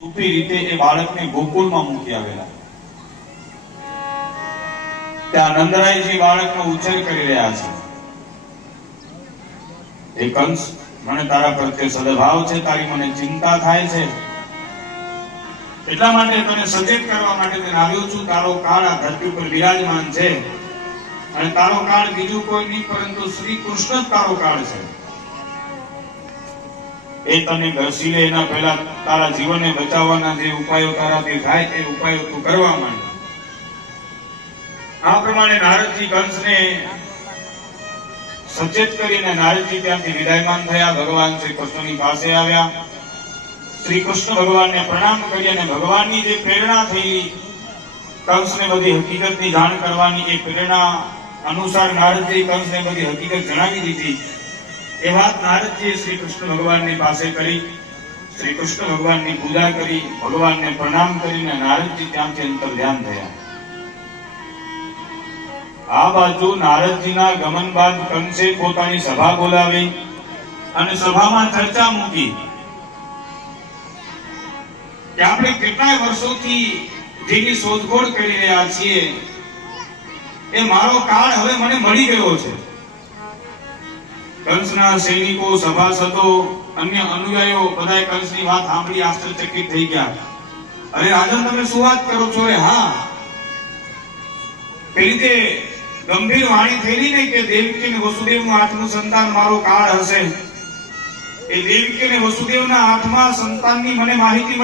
રૂપી રીતે એ બાળકને ગોકુળમાં મૂકી આવેલા. ત્યાં નંદરાયજી બાળકનો ઉછેર કરી રહ્યા છે. એ કંસ, મને તારા પ્રત્યે સદભાવ છે, તારી મને ચિંતા થાય છે, એટલા માટે તને સચેત કરવા માટે તને આવ્યો છું. તારો કાળ આ ધરતી પર બિરાજમાન છે અને તારો કાળ બીજું કોઈ નહીં પરંતુ શ્રી કૃષ્ણ જ તારો કાળ છે. એ તને ઘસી લે એના પહેલા તારા જીવનને બચાવવાના જે ઉપાયો તારાથી થાય તે ઉપાયો તું કરવા માંડ. આ પ્રમાણે નારદજી કંસને સચેત કરીને નારદજી ત્યાંથી વિદાયમાન થયા. ભગવાન શ્રી કૃષ્ણની પાસે આવ્યા. શ્રી કૃષ્ણ ભગવાનને પ્રણામ કરી અને ભગવાનની જે પ્રેરણા થઈ કંસને બધી હકીકતની જાણ કરવાની, એ પ્રેરણા અનુસાર નારદજી કંસને બધી હકીકત જણાવી દીધી. એ વાત નારદજીએ શ્રી કૃષ્ણ ભગવાનની પાસે કરી. શ્રી કૃષ્ણ ભગવાનની પૂજા કરી, ભગવાનને પ્રણામ કરીને નારદજી ત્યાંથી અંતર ધ્યાન થયા. આ બાજુ નારદજીના ગમન બાદ કંસે પોતાની સભા બોલાવી અને સભામાં ચર્ચા મૂકી કે આપણે કેટલાય વર્ષોથી જેની શોધખોળ કરી રહ્યા છીએ એ મારો કાળ હવે મને મળી ગયો છે. કંસના સૈનિકો, સભાસદો, અન્ય અનુયાયીઓ બધાએ કંસની વાત સાંભળી આશ્ચર્યચકિત થઈ ગયા. અરે રાજન, તમે શું વાત કરો છો? હા, પેલી તે ગંભીર વાણી થયેલી ને કે દેવકી અને વસુદેવનું 8મું સંતાન મારો કાળ હશે. એ દેવકી અને વસુદેવના 8મા સંતાનની મને માહિતી